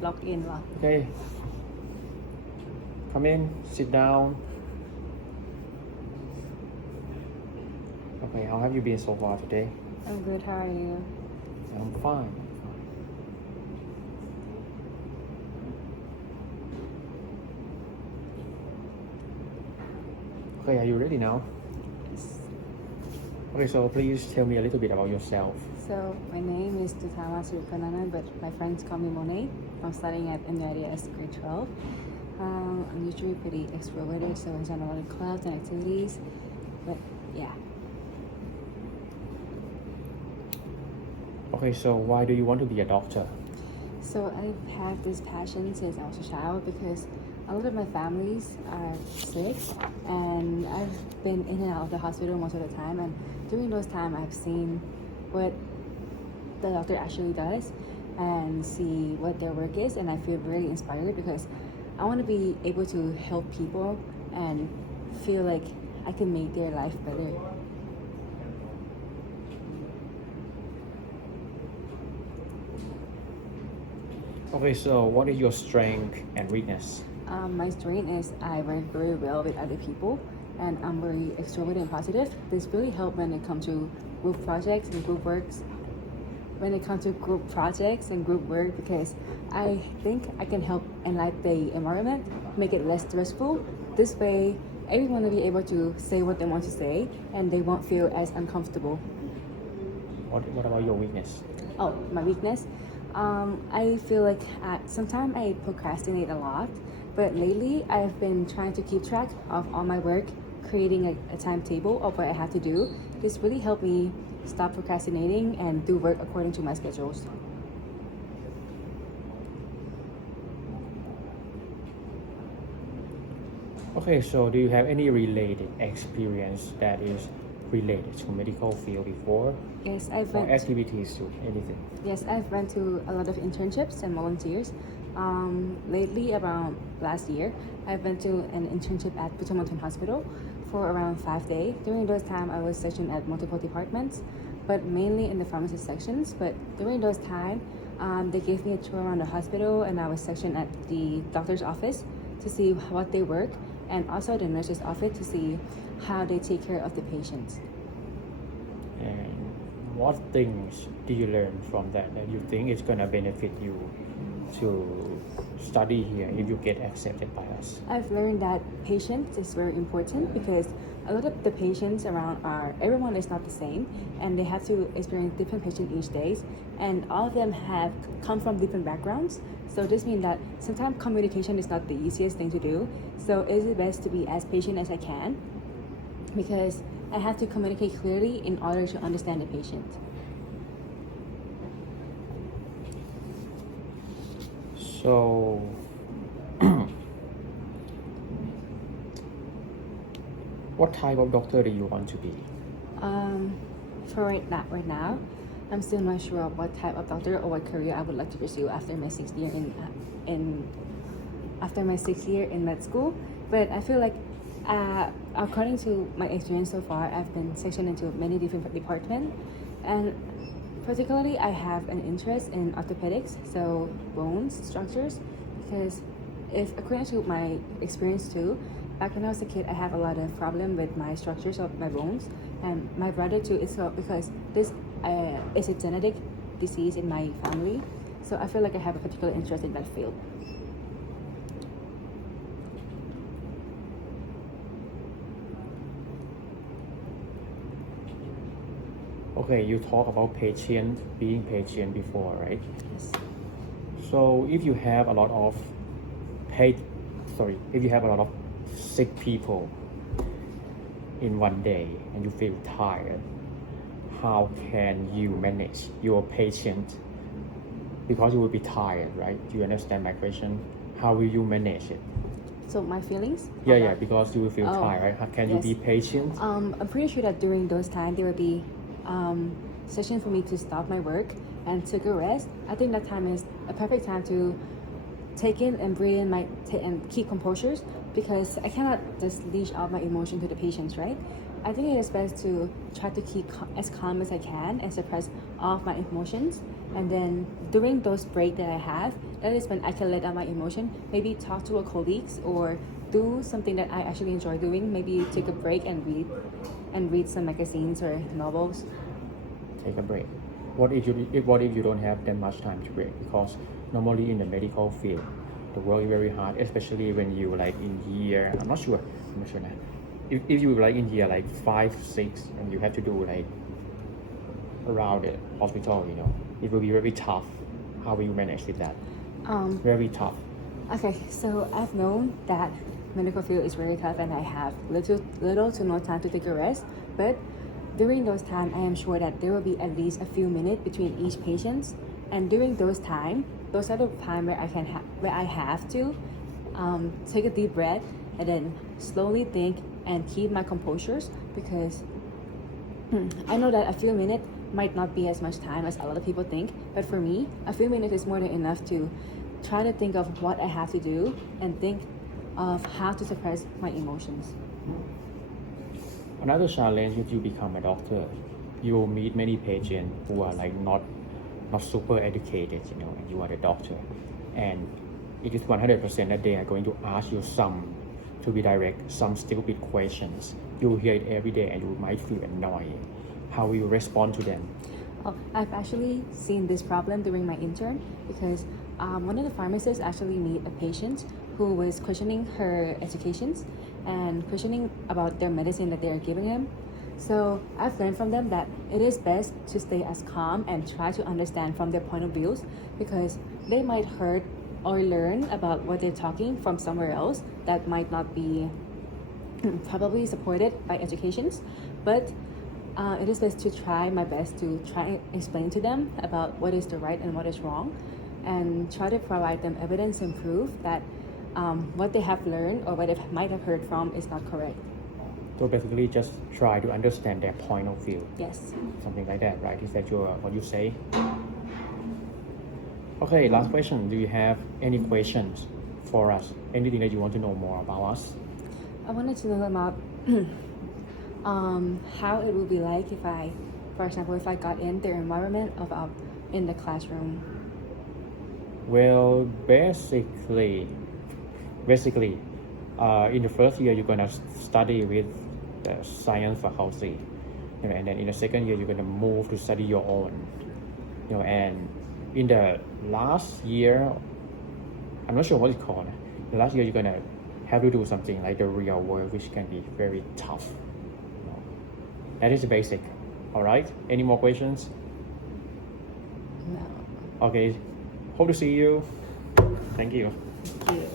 block in เหรอ Okay. Come in, sit down. Okay, how have you been so far today? I'm good how are you I'm fine. Okay, are you ready now? Yes. Okay, so please tell me a little bit about yourself. So my name is Tutama Surikanana, but my friends call me Mone. I'm studying at NYDS grade 12. I'm usually pretty extroverted, so I've done a lot of clubs and activities. But yeah. Okay, so why do you want to be a doctor? So I've had this passion since I was a child because a lot of my families are sick and I've been in and out of the hospital most of the time, and during those times I've seen what the doctor actually does and see what their work is, and I feel really inspired because I want to be able to help people and feel like I can make their life better. Okay, so what is your strength and weakness? My strength is I work very well with other people and I'm very extroverted and positive. This really helped when it comes to group projects and group works. When it comes to group projects and group work, because I think I can help enlighten the environment, make it less stressful. This way, everyone will be able to say what they want to say and they won't feel as uncomfortable. What about your weakness? Oh, my weakness. I feel like sometimes I procrastinate a lot, but lately I've been trying to keep track of all my work, creating a timetable of what I have to do. This really helped me stop procrastinating and do work according to my schedules. Okay, so do you have any related experience that is related to medical field before? Yes, Or activities to anything? Yes, I've went to a lot of internships and volunteers. Lately, around last year, I've been to an internship at Putumaton Hospital for around 5 days. During those time, I was sectioned at multiple departments, but mainly in the pharmacy sections. But during those time, they gave me a tour around the hospital, and I was sectioned at the doctor's office to see what they work, and also the nurse's office to see how they take care of the patients. And what things do you learn from that you think is gonna benefit you to study here if you get accepted by us? I've learned that patience is very important because a lot of the patients around everyone is not the same, and they have to experience different patients each day, and all of them have come from different backgrounds. So this means that sometimes communication is not the easiest thing to do. So it is best to be as patient as I can because I have to communicate clearly in order to understand the patient. So what type of doctor do you want to be? For right now, I'm still not sure of what type of doctor or what career I would like to pursue after my sixth year in med school. But I feel like according to my experience so far, I've been sectioned into many different departments, and particularly I have an interest in orthopedics, so bones structures, because if according to my experience too, back when I was a kid, I have a lot of problem with my structures of my bones, and my brother too. It's so because this is a genetic disease in my family, so I feel like I have a particular interest in that field. Okay, you talk about being patient before, right? Yes. So if you have a lot of sick people in one day and you feel tired, how can you manage your patient? Because you will be tired, right? Do you understand my question? How will you manage it? So my feelings? Yeah, because you will feel Oh, tired, right? How can you yes. be patient? I'm pretty sure that during those times there will be session for me to stop my work and take a rest. I think that time is a perfect time to take in and breathe in and keep composure because I cannot just leash out my emotion to the patients, right? I think it is best to try to keep as calm as I can and suppress all of my emotions. And then during those breaks that I have, that is when I can let out my emotion. Maybe talk to a colleagues or do something that I actually enjoy doing. Maybe take a break and read some magazines or novels. Take a break. What if you don't have that much time to break? Because normally in the medical field, the work is very hard, especially when you like in year. I'm not sure now. If you like in year like 5, 6, and you have to do like around the hospital, it will be very tough. How will you manage with that? Very tough. Okay, so I've known that medical field is very tough and I have little to no time to take a rest. But during those times, I am sure that there will be at least a few minutes between each patient. And during those are the time where where I have to take a deep breath and then slowly think and keep my composure, because I know that a few minutes might not be as much time as a lot of people think, but for me, a few minutes is more than enough to try to think of what I have to do and think of how to suppress my emotions. Another challenge if you become a doctor, you will meet many patients who are like not super educated, and you are the doctor, and it is 100% that they are going to ask you to be direct, some stupid questions. You will hear it every day and you might feel annoyed. How will you respond to them? Oh, I've actually seen this problem during my intern because one of the pharmacists actually meet a patient who was questioning her educations and questioning about their medicine that they are giving him. So I've learned from them that it is best to stay as calm and try to understand from their point of views, because they might hurt or learn about what they're talking from somewhere else that might not be probably supported by educations. But it is best to try my best to try and explain to them about what is the right and what is wrong, and try to provide them evidence and proof that what they have learned or what they might have heard from is not correct. So basically just try to understand their point of view. Yes. Something like that, right? Is that what you say? Okay, last question. Do you have any questions for us? Anything that you want to know more about us? I wanted to know about how it would be like if I, for example, if I got in the environment of in the classroom. Well, basically, in the first year you're gonna study with the science faculty, and then in the second year you're gonna move to study your own, and in the last year, I'm not sure what it's called. The last year you're gonna have to do something like the real world, which can be very tough. That is the basic. All right. Any more questions? No. Okay. Hope to see you. Thank you. Thank you.